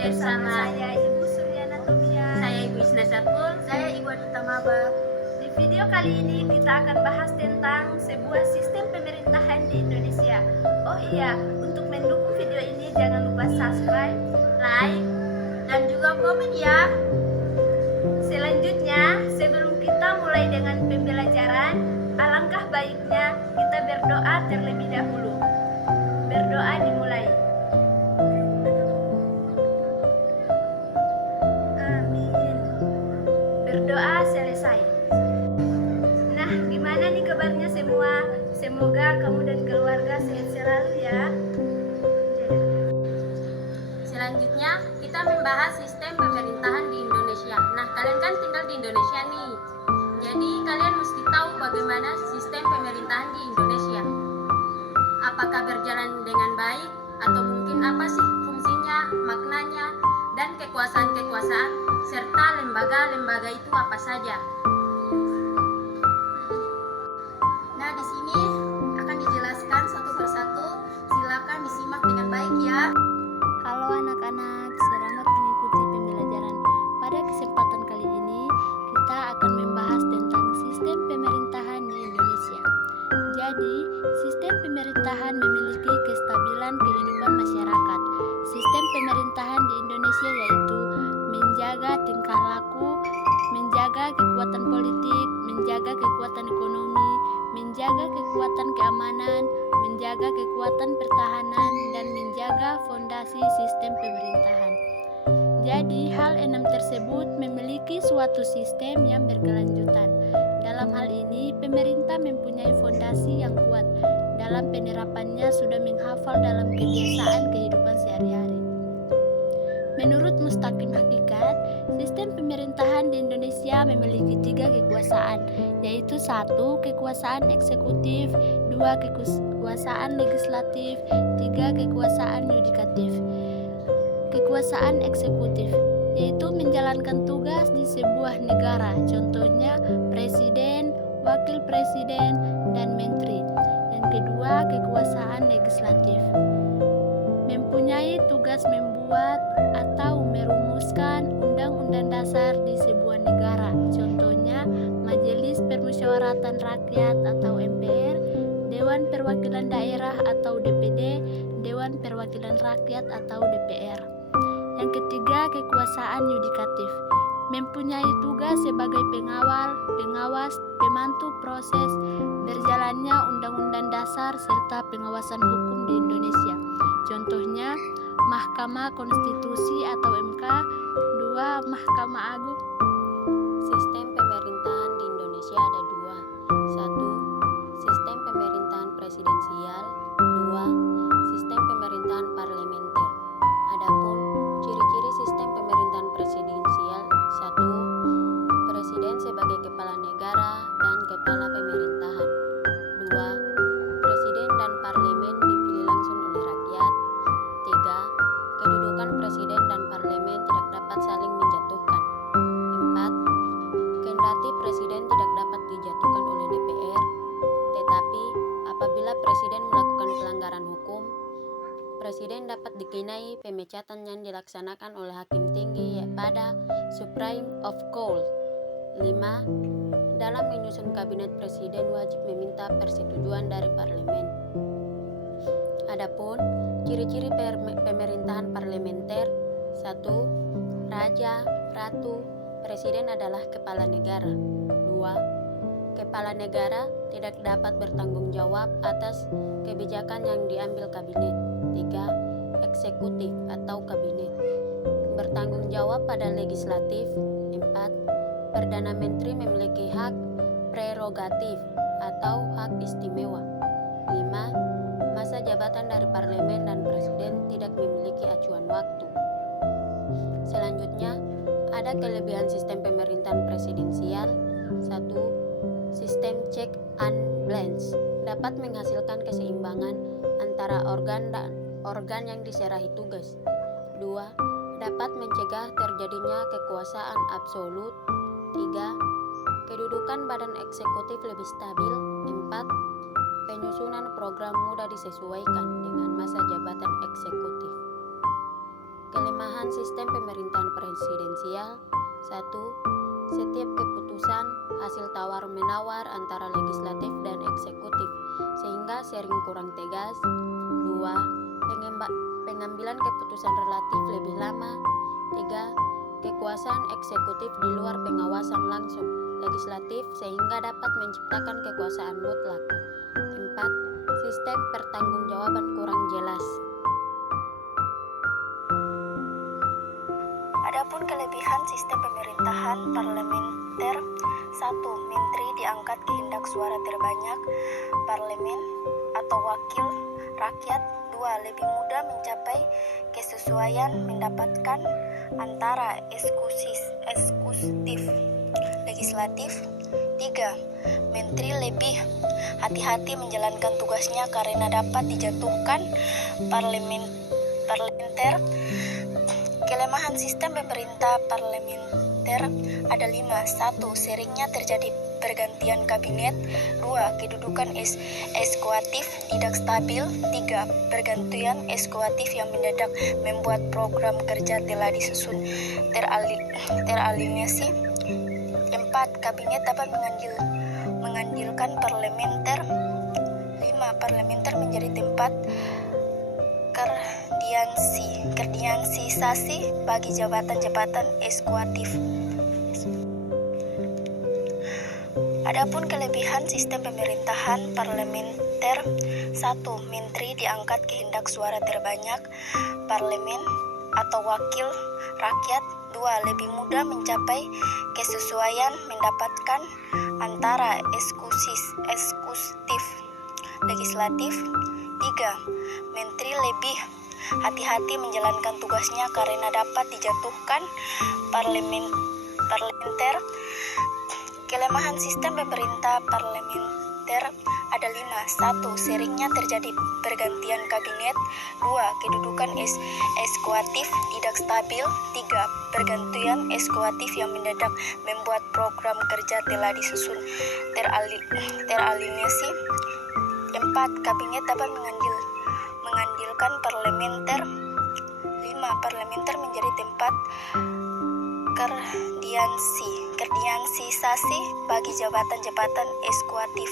bersama saya Ibu Suryana Tumia. saya Ibu Isna Sarpul. Saya Ibu Adita Maba. Di video kali ini kita akan bahas tentang sebuah sistem pemerintahan di Indonesia. Oh iya, untuk mendukung video ini jangan lupa subscribe, Like dan juga komen ya. Selanjutnya, sebelum kita mulai dengan pembelajaran, alangkah baiknya kita berdoa terlebih dahulu. Berdoa dimulai. Amin. Berdoa selesai. Nah, gimana nih kabarnya semua? Semoga kamu dan keluarga sehat selalu ya. Selanjutnya kita membahas sistem pemerintahan di Indonesia. Nah, kalian kan tinggal di Indonesia nih. Jadi kalian mesti tahu bagaimana sistem pemerintahan di Indonesia. Apakah berjalan dengan baik atau mungkin apa sih fungsinya, maknanya, dan kekuasaan-kekuasaan serta lembaga-lembaga itu apa saja. Nah, di sini akan dijelaskan satu persatu. Silakan disimak dengan baik ya. Halo anak-anak, selamat mengikuti pembelajaran. Pada kesempatan kali ini, kita akan membahas tentang sistem pemerintahan di Indonesia. Jadi, sistem pemerintahan memiliki kestabilan kehidupan masyarakat. Sistem pemerintahan di Indonesia yaitu menjaga tingkah laku, menjaga kekuatan politik, menjaga kekuatan ekonomi, menjaga kekuatan keamanan, menjaga kekuatan pertahanan, dan menjaga fondasi sistem pemerintahan. Jadi, hal enam tersebut memiliki suatu sistem yang berkelanjutan. Dalam hal ini, pemerintah mempunyai fondasi yang kuat. Dalam penerapannya sudah menghafal dalam kebiasaan kehidupan sehari-hari. Menurut Mustaqim Hakikat, sistem pemerintahan di Indonesia memiliki 3 kekuasaan, yaitu 1. Kekuasaan eksekutif, 2. Kekuasaan legislatif, 3. Kekuasaan yudikatif. Kekuasaan eksekutif yaitu menjalankan tugas di sebuah negara, contohnya presiden, wakil presiden, dan menteri. Yang kedua, kekuasaan legislatif mempunyai tugas membuat atau merumuskan undang-undang dasar di sebuah negara, contohnya Majelis Permusyawaratan Rakyat atau MPR, Dewan Perwakilan Daerah atau DPD, Dewan Perwakilan Rakyat atau DPR. Yang ketiga, kekuasaan yudikatif mempunyai tugas sebagai pengawal, pengawas, pemantau proses berjalannya undang-undang dasar serta pengawasan hukum di Indonesia. Contohnya Mahkamah Konstitusi atau MK, 2. Mahkamah Agung. Sistem pemerintahan di Indonesia ada 2. 1. Sistem pemerintahan presidensial. 2. Sistem pemerintahan parlementer. Adapun ciri-ciri sistem pemerintahan presidensial: 1. Presiden sebagai kepala negara dan kepala pemerintahan. 2. Presiden dan parlemen dipilih langsung oleh rakyat. 3. Kedudukan presiden dan parlemen tidak dapat saling menjatuhkan. 4. Kendati presiden tidak dapat dijatuhkan oleh DPR, tetapi apabila presiden melakukan pelanggaran hukum, presiden dapat dikenai pemecatan yang dilaksanakan oleh hakim tinggi pada Supreme of Court. 5. Dalam menyusun kabinet, presiden wajib meminta persetujuan dari parlemen. Adapun ciri-ciri pemerintahan parlementer: 1. Raja, ratu, presiden adalah kepala negara. 2. Kepala negara tidak dapat bertanggung jawab atas kebijakan yang diambil kabinet. 3. Eksekutif atau kabinet bertanggung jawab pada legislatif. 4. Perdana Menteri memiliki hak prerogatif atau hak istimewa. 5. Masa jabatan dari parlemen dan presiden tidak memiliki acuan waktu. Selanjutnya, ada kelebihan sistem pemerintahan presidensial. 1. Sistem check and balance dapat menghasilkan keseimbangan antara organ yang diserahi tugas. 2. Dapat mencegah terjadinya kekuasaan absolut. 3. Kedudukan badan eksekutif lebih stabil. 4. Penyusunan program mudah disesuaikan dengan masa jabatan eksekutif. Kelemahan Kelemahan sistem pemerintahan presidensial. 1. Setiap keputusan hasil tawar-menawar antara legislatif dan eksekutif, sehingga sering kurang tegas. 2. Pengambilan keputusan relatif lebih lama. 3. Kekuasaan eksekutif di luar pengawasan langsung legislatif, sehingga dapat menciptakan kekuasaan mutlak. 4. Sistem pertanggungjawaban kurang jelas. Adapun kelebihan sistem pemerintahan parlementer. 1. Menteri diangkat kehendak suara terbanyak parlemen atau wakil rakyat. 2. Lebih mudah mencapai kesesuaian mendapatkan antara eksekutif legislatif. 3. Menteri lebih hati-hati menjalankan tugasnya karena dapat dijatuhkan parlementer. Kelemahan sistem pemerintah parlementer ada 5. 1. Seringnya terjadi pergantian kabinet. 2. Kedudukan eksekutif tidak stabil. 3. Pergantian eksekutif yang mendadak membuat program kerja telah disusun teralienasi. 4. Kabinet dapat mengandalkan parlementer. 5. Parlementer menjadi tempat koordinasi bagi jabatan-jabatan eksekutif. Adapun kelebihan sistem pemerintahan parlementer. 1. Menteri diangkat kehendak suara terbanyak parlemen atau wakil rakyat. 2. Lebih mudah mencapai kesesuaian mendapatkan antara eksekutif legislatif. 3. Menteri lebih hati-hati menjalankan tugasnya karena dapat dijatuhkan parlementer. Kelemahan sistem pemerintah parlementer ada 5. 1. Seringnya terjadi pergantian kabinet. 2. Kedudukan eksekutif tidak stabil. 3. Pergantian eksekutif yang mendadak membuat program kerja telah disusun teralienasi. 4. Kabinet dapat mengandalkan parlementer. 5. Parlementer menjadi tempat koordinasi bagi jabatan-jabatan eksekutif.